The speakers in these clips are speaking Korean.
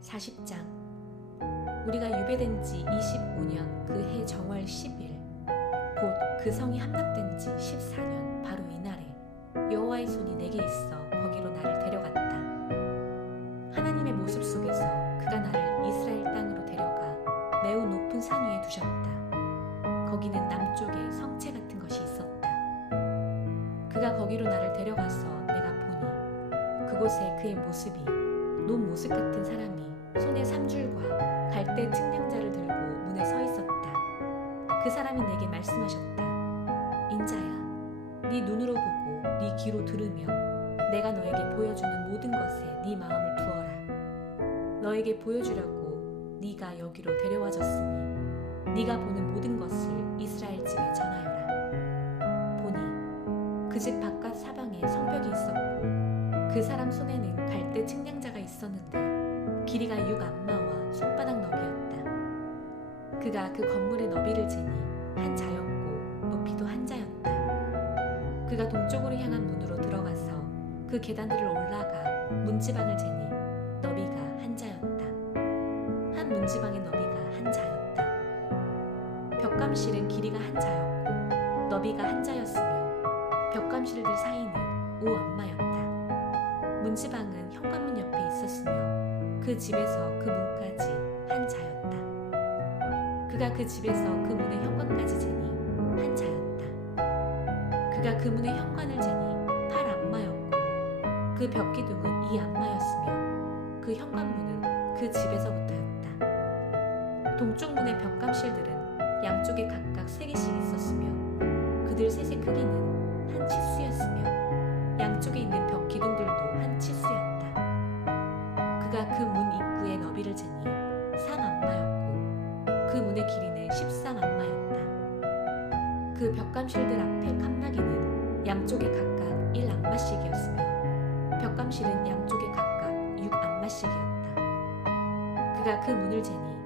40장 우리가 유배된 지 25년 그 해 정월 10일 곧 그 성이 함락된 지 14년 바로 이날에 여호와의 손이 내게 있어 거기로 나를 데려갔다. 하나님의 모습 속에서 그가 나를 이스라엘 땅으로 데려가 매우 높은 산 위에 두셨다. 거기는 남쪽에 성체 같은 것이 있었다. 그가 거기로 나를 데려가서 내가 보니 그곳에 그의 모습이 논 모습 같은 사람이 손에 삼줄과 갈대 측량자를 들고 문에 서 있었다. 그 사람이 내게 말씀하셨다. 인자야, 네 눈으로 보고 네 귀로 들으며 내가 너에게 보여주는 모든 것에 네 마음을 두어라. 너에게 보여주려고 네가 여기로 데려와졌으니 네가 보는 모든 것을 이스라엘 집에 전하여라. 보니 그 집 바깥 사방에 성벽이 있었고 그 사람 손에는 갈대 측량자가 있었는데 길이가 육 안마와 손바닥 너비였다. 그가 그 건물의 너비를 재니 한 자였고 높이도 한 자였다. 그가 동쪽으로 향한 문으로 들어가서 그 계단들을 올라가 문지방을 재니 너비가 한 자였다. 한 문지방의 너비가 한 자였다. 벽감실은 길이가 한 자였고 너비가 한 자였으며 벽감실들 사이는 오 안마였다. 문지방은 현관문 옆에 있었으며 그 집에서 그 문까지 한 자였다. 그가 그 집에서 그 문의 현관까지 재니 한 자였다. 그가 그 문의 현관을 재니 팔 안마였고 그 벽기둥은 이 안마였으며 그 현관문은 그 집에서부터였다. 동쪽 문의 벽감실들은 양쪽에 각각 세 개씩 있었으며 그들 셋의 크기는 한 치수였으며 양쪽에 있는 벽 기둥들도 한 치수였다. 그가 그 문 입구의 너비를 재니 삼 안마였고 그 문의 길이는 13안마였다. 그 벽감실들 앞에 칸막이는 양쪽에 각각 1 안마씩이었으며 벽감실은 양쪽에 각각 6 안마씩이었다. 그가 그 문을 재니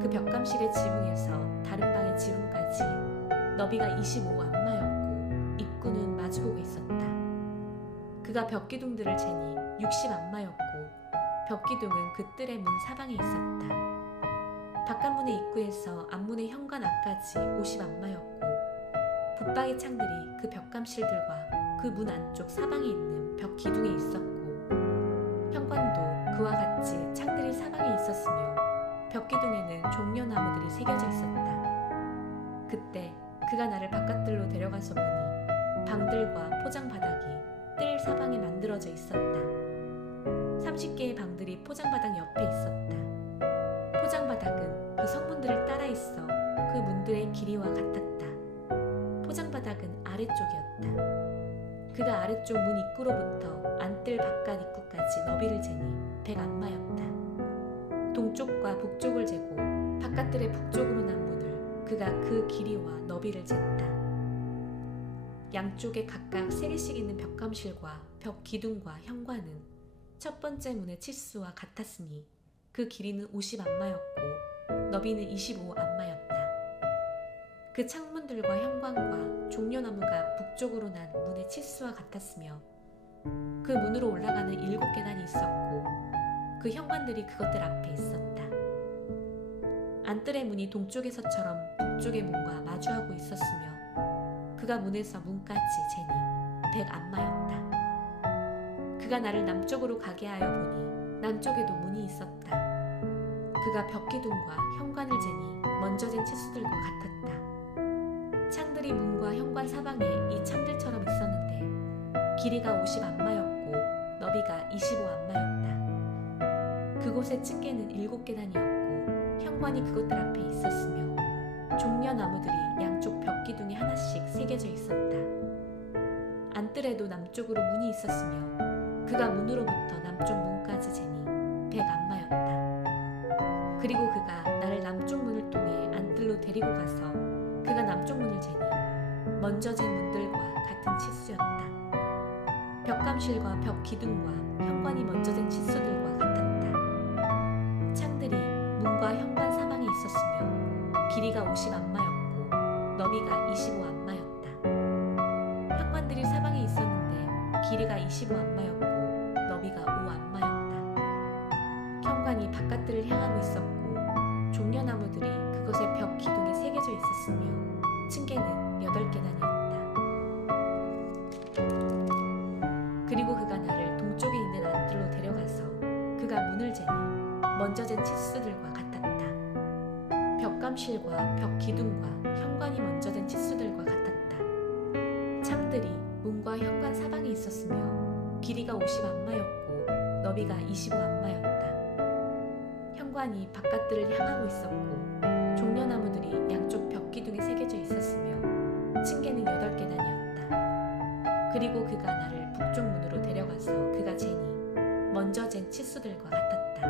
그 벽감실의 지붕에서 다른 방의 지붕까지 너비가 25 안마였고 입구는 마주보고 있었다. 그가 벽기둥들을 재니 60 안마였고 벽기둥은 그 뜰의 문 사방에 있었다. 바깥문의 입구에서 앞문의 현관 앞까지 50안마였고 붙박이 창들이 그 벽감실들과 그 문 안쪽 사방에 있는 벽 기둥에 있었고 현관도 그와 같이 창들이 사방에 있었으며 벽 기둥에는 종려나무들이 새겨져 있었다. 그때 그가 나를 바깥들로 데려가서 보니 방들과 포장 바닥이 뜰 사방에 만들어져 있었다. 30개의 방들이 포장 바닥 옆에 있었다. 포장 바닥은 그 성문들을 따라 있어 그 문들의 길이와 같았다. 포장 바닥은 아래쪽이었다. 그가 아래쪽 문 입구로부터 안뜰 바깥 입구까지 너비를 재니 백 안마였다. 동쪽과 북쪽을 재고 바깥뜰의 북쪽으로 난 문을 그가 그 길이와 너비를 쟀다. 양쪽에 각각 세 개씩 있는 벽감실과 벽 기둥과 현관은 첫 번째 문의 치수와 같았으니 그 길이는 50 안마였고 너비는 25 안마였다. 그 창문들과 현관과 종려나무가 북쪽으로 난 문의 치수와 같았으며 그 문으로 올라가는 일곱 계단이 있었고 그 현관들이 그것들 앞에 있었다. 안뜰의 문이 동쪽에서처럼 북쪽의 문과 마주하고 있었으며 그가 문에서 문까지 재니 백 안마였다. 그가 나를 남쪽으로 가게 하여 보니 남쪽에도 문이 있었다. 그가 벽기둥과 현관을 재니 먼저 잰 치수들과 같았다. 창들이 문과 현관 사방에 이 창들처럼 있었는데 길이가 50 안마였고 너비가 25 안마였다. 그곳의 층계는 일곱 계단이었고 현관이 그것들 앞에 있었으며 종려 나무들이 양쪽 벽기둥에 하나씩 새겨져 있었다. 안뜰에도 남쪽으로 문이 있었으며 그가 문으로부터 남쪽 문까지 재니 백 안마였다. 그리고 그가 나를 남쪽 문을 통해 안뜰로 데리고 가서 그가 남쪽 문을 재니 먼저 잰 문들과 같은 치수였다. 벽감실과 벽 기둥과 현관이 먼저 잰 치수들과 같았다. 창들이 문과 현관 사방에 있었으며 길이가 50안마였고 너비가 25안마였다. 현관들이 사방에 있었는데 길이가 25안마였고 너비가 5안마였다. 현관이 바깥들을 향하고 있었고 종려나무들이 그것의 벽 기둥에 새겨져 있었으며 층계는 여덟 계단이었다. 그리고 그가 나를 동쪽에 있는 안들로 데려가서 그가 문을 재니 먼저 잰 치수들과 같았다. 벽감실과 벽 기둥과 현관이 먼저 된 치수들과 같았다. 창들이 문과 현관 사방에 있었으며 길이가 50 안마였고 너비가 25 안마였다. 현관이 바깥들을 향하고 있었고 종려나무들이 양쪽 벽 기둥에 새겨져 있었으며 층계는 여덟 계단이었다. 그리고 그가 나를 북쪽 문으로 데려가서 그가 재니 먼저 잰 치수들과 같았다.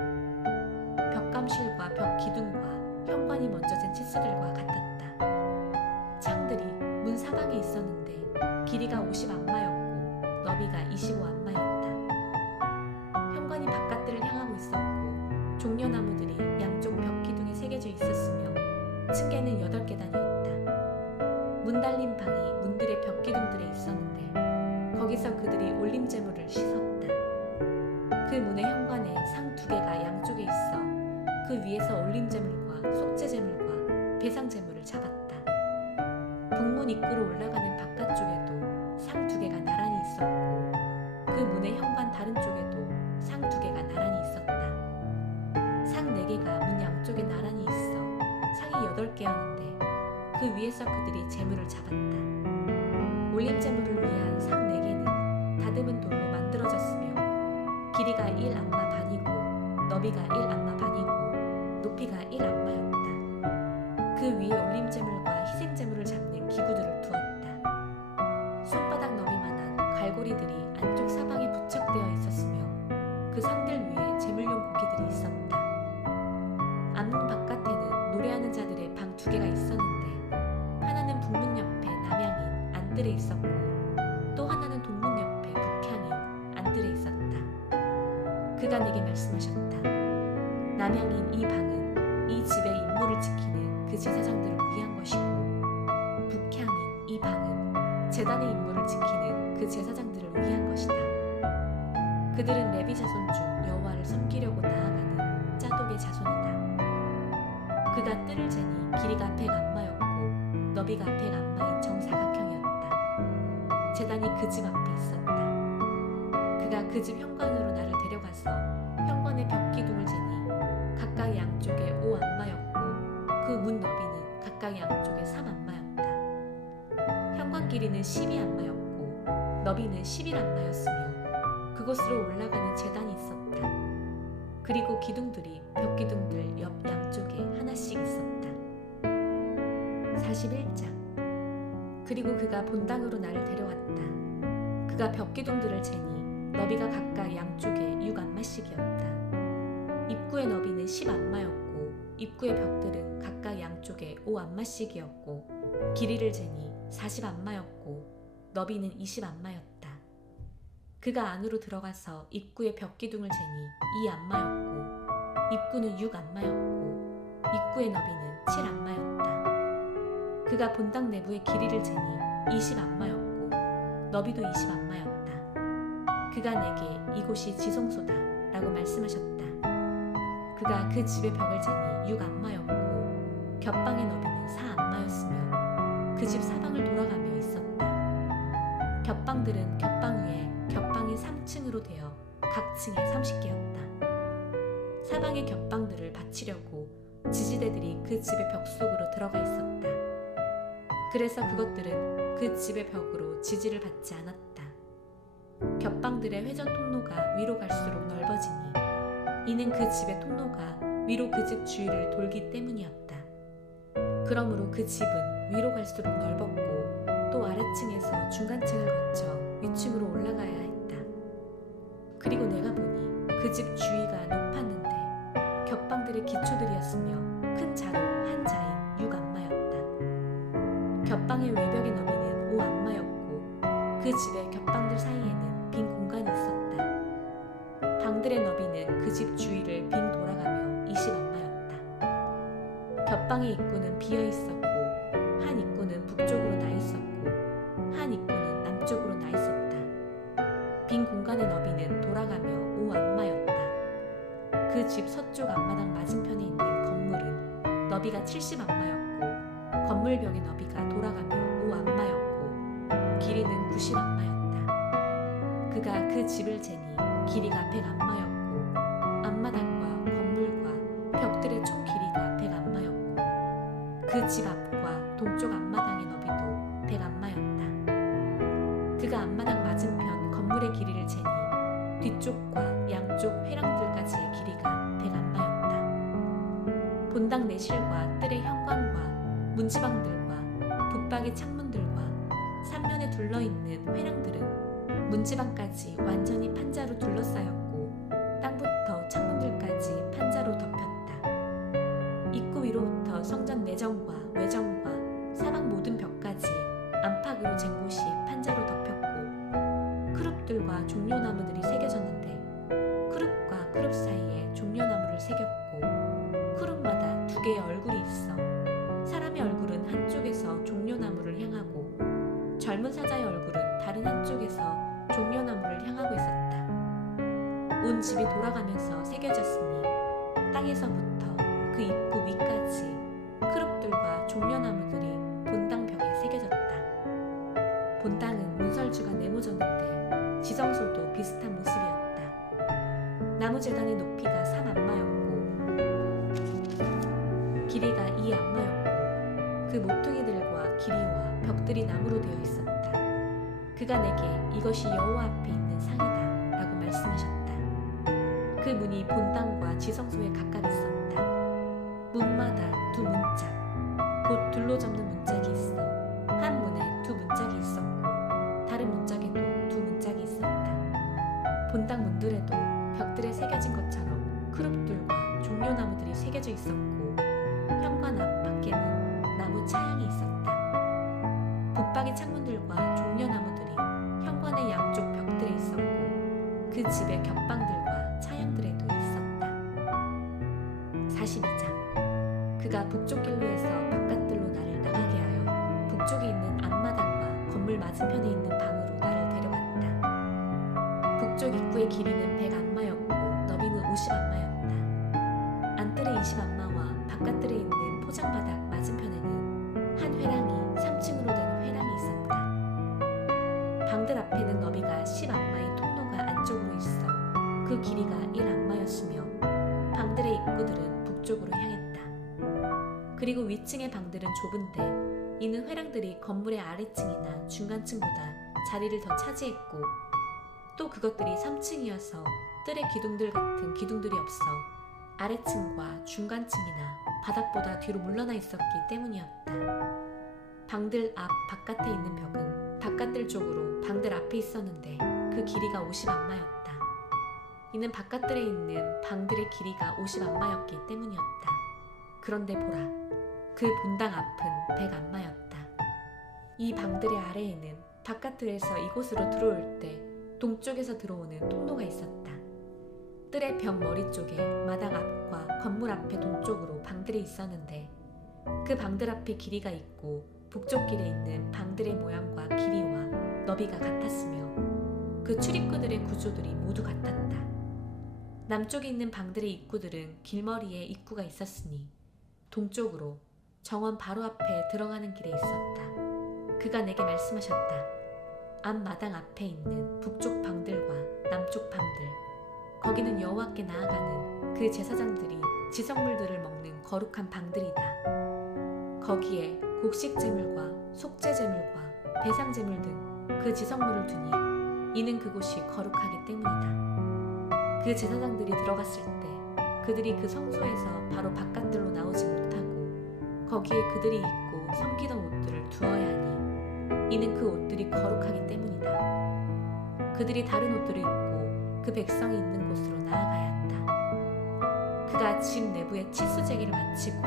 벽감실과 벽 기둥과 현관이 먼저 잰 치수들과 같았다. 창들이 문 사방에 있었는데 길이가 50 안마였고 너비가 25 안마 이 문들의 벽 기둥들에 있었는데 거기서 그들이 올림 재물을 씻었다. 그 문의 현관에 상 두 개가 양쪽에 있어 그 위에서 올림 재물과 속죄 재물과 배상 재물을 잡았다. 북문 입구로 올라가는 바깥쪽에도 상 두 개가 나란히 있었고 그 문의 현관 다른 쪽에도 상 두 개가 나란히 있었다. 상 네 개가 문 양쪽에 나란히 있어 상이 여덟 개였는데 그 위에서 그들이 재물을 잡았다. 올림 재물을 위한 상네 개는 다듬은 돌로 만들어졌으며 길이가 1 안마 반이고 너비가 1 안마 반이고 높이가 1 안마였다. 그 위에 올림 재물과 희생 재물을 잡는 기구들을 두었다. 손바닥 너비만한 갈고리들이 안쪽 사방에 부착되어 있었으며 그 상들 위에 그가 내게 말씀하셨다. 남향인 이 방은 이 집의 임무를 지키는 그 제사장들을 위한 것이고 북향인 이 방은 재단의 임무를 지키는 그 제사장들을 위한 것이다. 그들은 레비 자손 중 여호와를 섬기려고 나아가는 짜독의 자손이다. 그가 뜰을 재니 길이가 100안마였고 너비가 100안마인 정사각형이었다. 재단이 그 집 앞에 있었다. 그가 그 집 현관으로 나를 데려가서 현관의 벽 기둥을 재니 각각 양쪽에 5안마였고 그 문 너비는 각각 양쪽에 3안마였다. 현관 길이는 12안마였고 너비는 11안마였으며 그곳으로 올라가는 재단이 있었다. 그리고 기둥들이 벽 기둥들 옆 양쪽에 하나씩 있었다. 41장 그리고 그가 본당으로 나를 데려왔다. 그가 벽 기둥들을 재니 너비가 각각 양쪽에 6안마씩이었다. 입구의 너비는 10안마였고 입구의 벽들은 각각 양쪽에 5안마씩이었고 길이를 재니 40안마였고 너비는 20안마였다. 그가 안으로 들어가서 입구의 벽 기둥을 재니 2안마였고 입구는 6안마였고 입구의 너비는 7안마였다. 그가 본당 내부의 길이를 재니 20안마였고 너비도 20안마였다. 그가 내게 이곳이 지성소다 라고 말씀하셨다. 그가 그 집의 벽을 재니 6안마였고 겹방의 너비는 4안마였으며 그 집 사방을 돌아가며 있었다. 겹방들은 겹방 위에 겹방이 3층으로 되어 각 층에 30개였다. 사방의 겹방들을 받치려고 지지대들이 그 집의 벽 속으로 들어가 있었다. 그래서 그것들은 그 집의 벽으로 지지를 받지 않았다. 겹방들의 회전 통로가 위로 갈수록 넓어지니 이는 그 집의 통로가 위로 그 집 주위를 돌기 때문이었다. 그러므로 그 집은 위로 갈수록 넓었고 또 아래층에서 중간층을 거쳐 위층으로 올라가야 했다. 그리고 내가 보니 그 집 주위가 높았는데 겹방들의 기초들이었으며 큰 자로 한 자인 육안마였다. 겹방의 외벽의 너비는 오안마였고 그 집의 겹방들 사이에는 빈 공간이 있었다. 방들의 너비는 그 집 주위를 빙 돌아가며 20안마였다. 겹방의 입구는 비어 있었고 한 입구는 북쪽으로 나 있었고 한 입구는 남쪽으로 나 있었다. 빈 공간의 너비는 돌아가며 5안마였다. 그 집 서쪽 앞마당 맞은편에 있는 건물은 너비가 70안마였고 건물벽의 너비가 돌아가며 5안마였고 길이는 90안마였다. 그가 그 집을 재니 길이가 100안마였고 앞마당과 건물과 벽들의 총 길이가 100안마였고 그 집 앞과 동쪽 앞마당의 너비도 100안마였다. 그가 앞마당 맞은편 건물의 길이를 재니 뒤쪽과 양쪽 회랑들까지의 길이가 100안마였다. 본당 내실과 뜰의 현관과 문지방들과 붙박이 창문들과 삼면에 둘러있는 회랑들은 문지방까지 완전히 판자로 둘러싸였고 땅부터 창문들까지 판자로 덮였다. 입구 위로부터 성전 내정과 외정과 사방 모든 벽까지 안팎으로 잰 곳이 판자로 덮였고 크룹들과 종려나무들이 새겨졌는데 크룹과 크룹 사이 그 입구 위까지 크룹들과 종려나무들이 본당 벽에 새겨졌다. 본당은 문설주가 네모졌는데 지성소도 비슷한 모습이었다. 나무 재단의 높이가 3안마였고 길이가 2안마였고 그 모퉁이들과 길이와 벽들이 나무로 되어 있었다. 그가 내게 이것이 여호와 앞에 있는 상이다 라고 말씀하셨다. 그 문이 본당과 지성소에 각각 있었다. 문마다 두 문짝, 곧 둘로 접는 문짝이 있어 한 문에 두 문짝이 있었고 다른 문짝에도 두 문짝이 있었다. 본당 문들에도 벽들에 새겨진 것처럼 크룹들과 종려나무들이 새겨져 있었고 그가 북쪽 길로 해서 바깥들로 나를 나가게 하여 북쪽에 있는 앞마당과 건물 맞은편에 있는 방으로 나를 데려갔다. 북쪽 입구의 길이는 100안 방들은 좁은데 이는 회랑들이 건물의 아래층이나 중간층보다 자리를 더 차지했고 또 그것들이 3층이어서 뜰의 기둥들 같은 기둥들이 없어 아래층과 중간층이나 바닥보다 뒤로 물러나 있었기 때문이었다. 방들 앞 바깥에 있는 벽은 바깥들 쪽으로 방들 앞에 있었는데 그 길이가 50 안마였다. 이는 바깥들에 있는 방들의 길이가 50 안마였기 때문이었다. 그런데 보라, 그 본당 앞은 100안마였다. 이 방들의 아래에는 바깥들에서 이곳으로 들어올 때 동쪽에서 들어오는 통로가 있었다. 뜰의 벽 머리 쪽에 마당 앞과 건물 앞의 동쪽으로 방들이 있었는데 그 방들 앞에 길이가 있고 북쪽 길에 있는 방들의 모양과 길이와 너비가 같았으며 그 출입구들의 구조들이 모두 같았다. 남쪽에 있는 방들의 입구들은 길머리에 입구가 있었으니 동쪽으로 정원 바로 앞에 들어가는 길에 있었다. 그가 내게 말씀하셨다. 앞마당 앞에 있는 북쪽 방들과 남쪽 방들 거기는 여호와께 나아가는 그 제사장들이 지성물들을 먹는 거룩한 방들이다. 거기에 곡식 제물과 속죄 제물과 배상 제물 등 그 지성물을 두니 이는 그곳이 거룩하기 때문이다. 그 제사장들이 들어갔을 때 그들이 그 성소에서 바로 바깥들로 나오지 못하고 거기에 그들이 입고 섬기던 옷들을 두어야 하니 이는 그 옷들이 거룩하기 때문이다. 그들이 다른 옷들을 입고 그 백성이 있는 곳으로 나아가야 한다. 그가 집 내부의 치수 제기를 마치고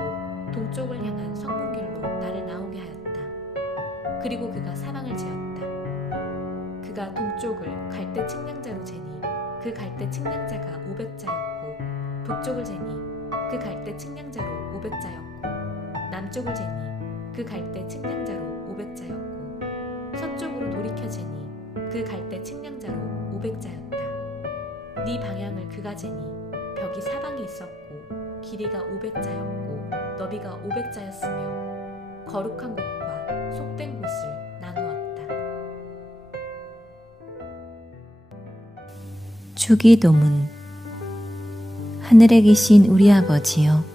동쪽을 향한 성문길로 나를 나오게 하였다. 그리고 그가 사방을 재었다. 그가 동쪽을 갈대 측량자로 재니 그 갈대 측량자가 500자였고 북쪽을 재니 그 갈대 측량자로 500자였고 남쪽을 재니 그 갈대 측량자로 500자였고 서쪽으로 돌이켜 재니 그 갈대 측량자로 500자였다. 네 방향을 그가 재니 벽이 사방에 있었고 길이가 500자였고 너비가 500자였으며 거룩한 곳과 속된 곳을. 주기도문 하늘에 계신 우리 아버지여